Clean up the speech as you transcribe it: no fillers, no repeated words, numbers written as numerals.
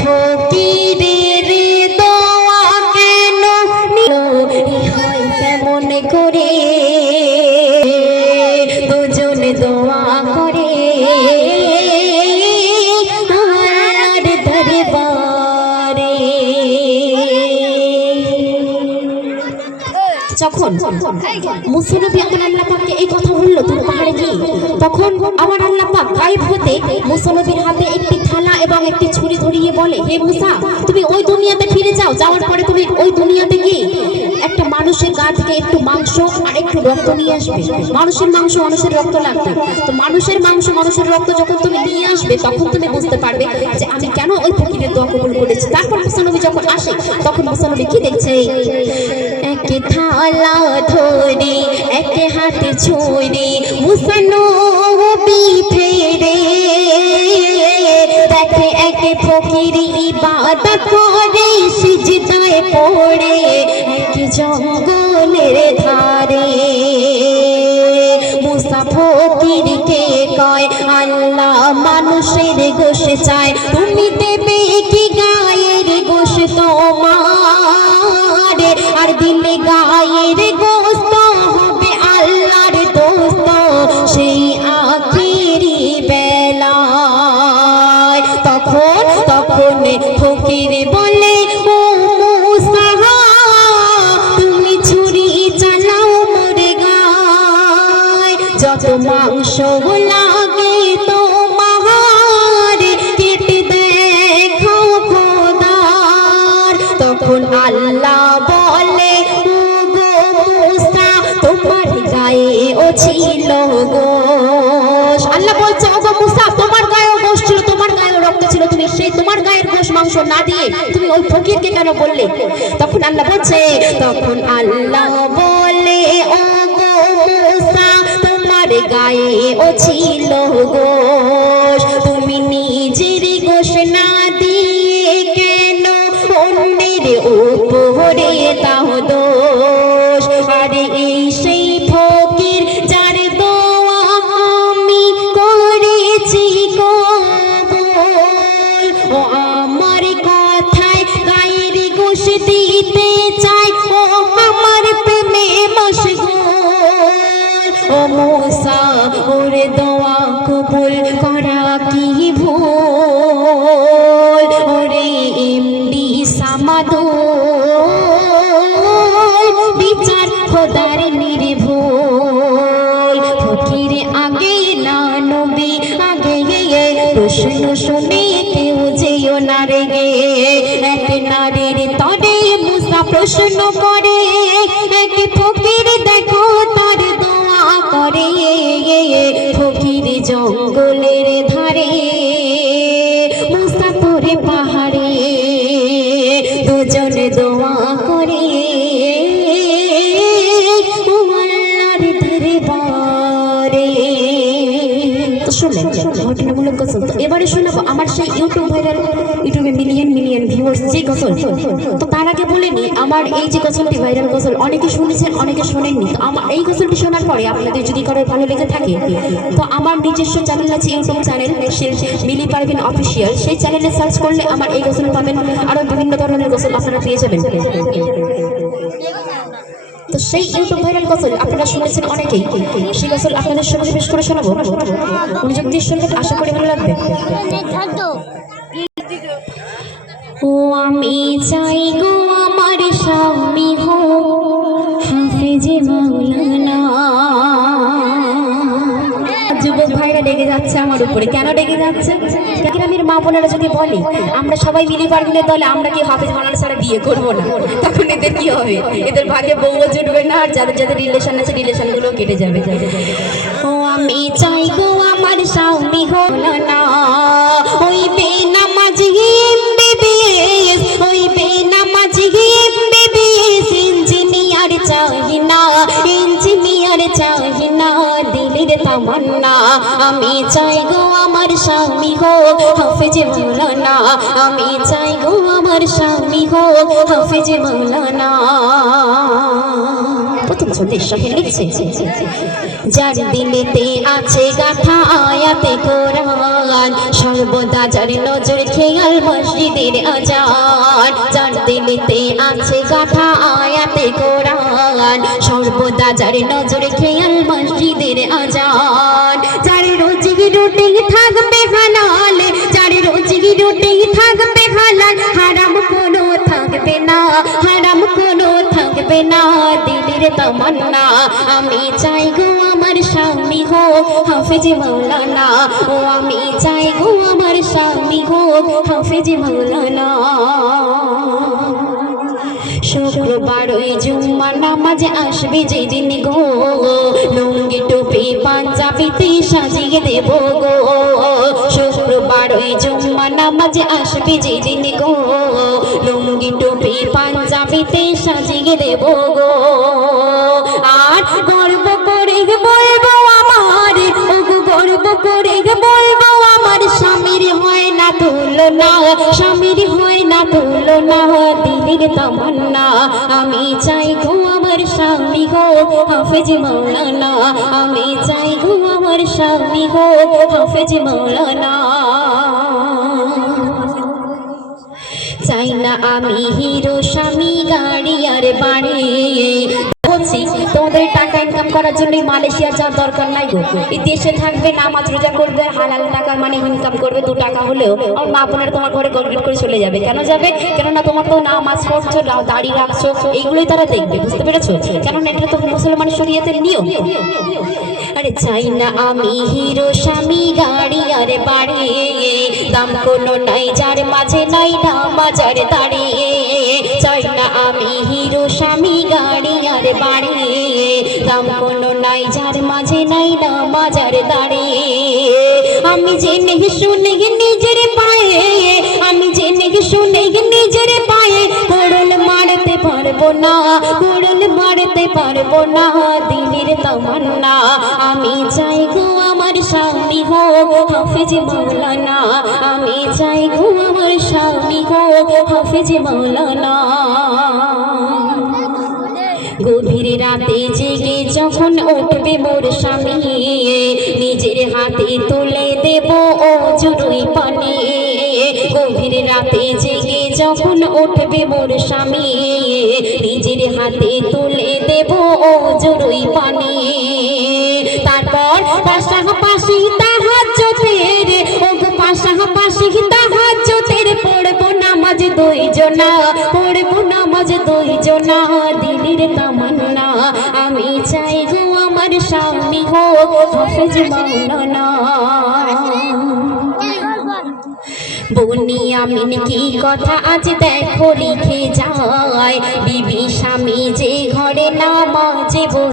ফকিরের দোয়া কেন হয় কেমন করে দুজন দোয়া করে আল্লাহর দরবারে। যখন মুসা নবী আল্লাহ পাককে এই কথা বলল তুর পাহাড়ে গিয়ে, তখন আমার আল্লাহ পাক গায়েব হতে মুসা নবীর হাতে একটি থালা এবং একটি ছুরি ধরিয়ে বলে, হে মুসা তুমি ওই দুনিয়াতে ফিরে যাও, যাওয়ার পরে তুমি ওই দুনিয়াতে গিয়ে একটা মানুষের গা থেকে একটু মাংস আর একটু রক্ত নিয়ে আসবে। মানুষের মাংস মানুষের রক্ত লাগবে, তো মানুষের মাংস মানুষের রক্ত যখন তুমি নিয়ে আসবে তখন তুমি বুঝতে পারবে যে আমি কেন ওই ফকিরের দোয়া কবুল করেছি। তারপর মুসা নবী যখন আসে তখন মুসা নবী কি দেখছে, এক থালা ধরে এক হাতে ছুরি মুসা নবী ফেরে দেখে এক ফকির ইবাদত করে সিজদায় পড়ে এক জঙ্গলের ধারে। মুসা ফকিরকে কয় আল্লাহ মানুষের গোশ চায়, তুমি দেবে কি গায়ের গোশ তোমার, আর দিলে গায়ের গোশত হবে আল্লাহর দোস্ত সেই আখিরি বেলায়। তখন ফকির বলে ও মুসা তুমি ছুরি চালাও মোরে গায়, যত মাংস লাগে তোমার কেটে দেখাও খোদার। তখন আল্লাহ বলে ও গো মুসা তোমার গায়ে ও ছিল গোশ। আল্লাহ বলছে ও গো মুসা তোমার গায়ে গোশ ছিল, তোমার গায়ে রক্ত ছিল, তুমি সেই তোমার গায়ের গোশ মাংস না দিয়ে তুমি ওই ফকিরকে কেন বললে? তখন আল্লাহ বলছে ও গো মুসা তোমার গায়ে ও ছিল গোশ, তুমি নিজের গোশ না দিয়ে কেন অন্যের উপরে দাও দোষ। আরে এই সেই ফকির যার দোয়া আমি করেছি কবুল, ও আমার কথায় গায়ের গোশ দিতে চাই, ও আমার প্রেমে মশগুল। ও মুসা ওর দোয়া কবুল করা কি ভুল, ওরে এমডি সামাদুল বিচার খোদার নির্ভুল। ফকির আগে না নবী আগে প্রশ্ন শুনে কেউ যেও না রেগে, এক নারীর তরে মুসা প্রশ্ন করে এক ফকির দেখো তার দোয়া করে। ফকির জঙ্গলের ধারে মুসা তোরে পাহাড়ে দুজন দোয়া করে আল্লাহর দরবারে। তো শুনলেন ঘটনামূলক গজল। তো এবারে শোনাবো আমার সেই ইউটিউবে মিলিয়ন ভিউয়ার্স যে গজল। তো তার আগে বলে নি আমার এই যে গজলটি ভাইরাল গজল অনেকে শুনেছেন অনেকে শোনেননি। তো আমার এই গজলটি শোনার পরে আপনাদের যদি কারোর ভালো লেগে থাকে তো আমার নিজস্ব চ্যানেল আছে, ইউটিউব চ্যানেল মিলি পারভিন অফিসিয়াল, সেই চ্যানেলে সার্চ করলে আমার এই গজল পাবেন, আরো বিভিন্ন ধরনের গজল আপনারা পেয়ে যাবেন। তো সেই ইউটিউব ভাইরাল গজল আপনারা শুনেছেন অনেকেই, সেই গজল আপনাদের সামনে বেশ করে শোনাবো, মনোযোগ দিয়ে শুনবেন, আশা করি ভালো লাগবে। ও আমি চাই গো আমার স্বামী হো হাফেজে মাওলানা। যুবক ভাইরা রেগে যাচ্ছে আমার উপরে, কেন রেগে যাচ্ছে? গ্রামের মা বোনেরা যদি বলে আমরা সবাই মিলি পারভিনের দলে আমরা কি হাফেজ মাওলানা ছাড়া বিয়ে করবো না, তখন এদের কি হবে? এদের ভাগে বউও জুটবে না, আর যাদের যাদের রিলেশন আছে রিলেশনগুলো কেটে যাবে। ও আমি চাই গো আমার স্বামী হলো না ওই বেনামাজি এমবিবিএস, ওই বেনামাজি এমবিবিএস, ইঞ্জিনিয়ার চাই না দিলের তামান্না। আমি চাই গো আমার স্বামী হোক হাফেজে মাওলানা, আমি চাই গো আমার স্বামী হোক হাফেজে মাওলানা। প্রথম ছন্দে শাহির লিখছে যার দিলেতে আছে গাথা আয়াতে কোরআন, সর্বদা যার নজর খেয়াল মসজিদের আজান, যার দিলেতে আছে গাথা আয়াতে কোরআন, সর্বদা যার নজর খেয়াল মসজিদের আজান, যার রোজি রুটি থাকবে হালাল, যার রোজি রুটি থাকবে হালাল, হারাম কোনো থাকবে না, হারাম কোনো থাকবে না, দিলের তামান্না আমি চাই গো আমার স্বামী হোক হাফেজ মাওলানা, ও আমি চাই গো আমার স্বামী হোক হাফেজ মাওলানা। শুক্রবার ওই জুম্মা নামাজ আসবে যেদিন গো, লুঙ্গি টুপি পাঞ্জাবিতে সাজিয়ে দেব গো, শুক্রবার ওই জুম্মা নামাজ আসবে যেদিন গো, লুঙ্গি টুপি পাঞ্জাবিতে সাজিয়ে দেব গো, আর গর্ব করে বলবো আমার, ওগো গর্ব করে বলবো আমার স্বামীর হয় না তুলনা, স্বামীর হয় না তুলনা, দিলের তামান্না আমি চাই গো আমার স্বামী হোক হাফেজ মাওলানা, আমি চাই গো আমার স্বামী হোক হাফেজ মাওলানা। চাই না আমি হিরো স্বামী গাড়ি আর বাড়ি, বলছি তোমাদের টাকা ইনকাম করার জন্য মালয়েশিয়া যাওয়ার দরকার নাই গো, এই দেশে থাকবে নামাজ রোজা করবে হালাল টাকা মানে ইনকাম করবে, 2 টাকা হলেও আমার মা বোনেরা তোমার ঘরে গড়গড় করে চলে যাবে। কেন যাবে? কেননা তোমার তো নামাজ পড়ছো, দাড়ি রাখছো, এইগুলোই তারা দেখবে, বুঝতে পেরেছো? কেননা এটা তো মুসলমান শরীয়তের নিয়ম। আরে চাই না আমি হিরো স্বামী গাড়ি আর বাড়ি, দাম কোনো নাই যার মাঝে নাই নামাজ আর দাড়ি, চাই না আমি হিরো স্বামী গাড়ি আর বাড়ি, দাম কোনো নাই যার মাঝে নাই নামাজ আর দাড়ি, আমি জেনে শুনে নিজের পায়ে, আমি জেনে শুনে নিজের পায়ে কোড়ল মারতে পারবো না, কোড়ল মারতে পারবো না, দিলের তামান্না আমি চাই গো আমার স্বামী হোক হাফেজ মাওলানা, আমি চাই গো আমার স্বামী হোক হাফেজ মাওলানা। গভীর রাতে জেগে যখন উঠবে মোর স্বামী, নিজের হাতে তুলে দেব অজুরই পানি, গভীর রাতে জেগে যখন উঠবে মোর স্বামী, নিজের হাতে তুলে দেব অজুরই পানি, তারপর পাশাপাশি তাহাজ্জুদের, ওগো পাশাপাশি তাহাজ্জুদের পড়বো নামাজ 2 জনা, পড়বো নামাজ 2 জনা, দিলের তামান্না আমি চাই গো আমার স্বামী হোক হাফেজ মাওলানা। বনি আমিন কি কথা আজ দেখো লিখে যায়, বিবি স্বামী যে ঘরে নামাজে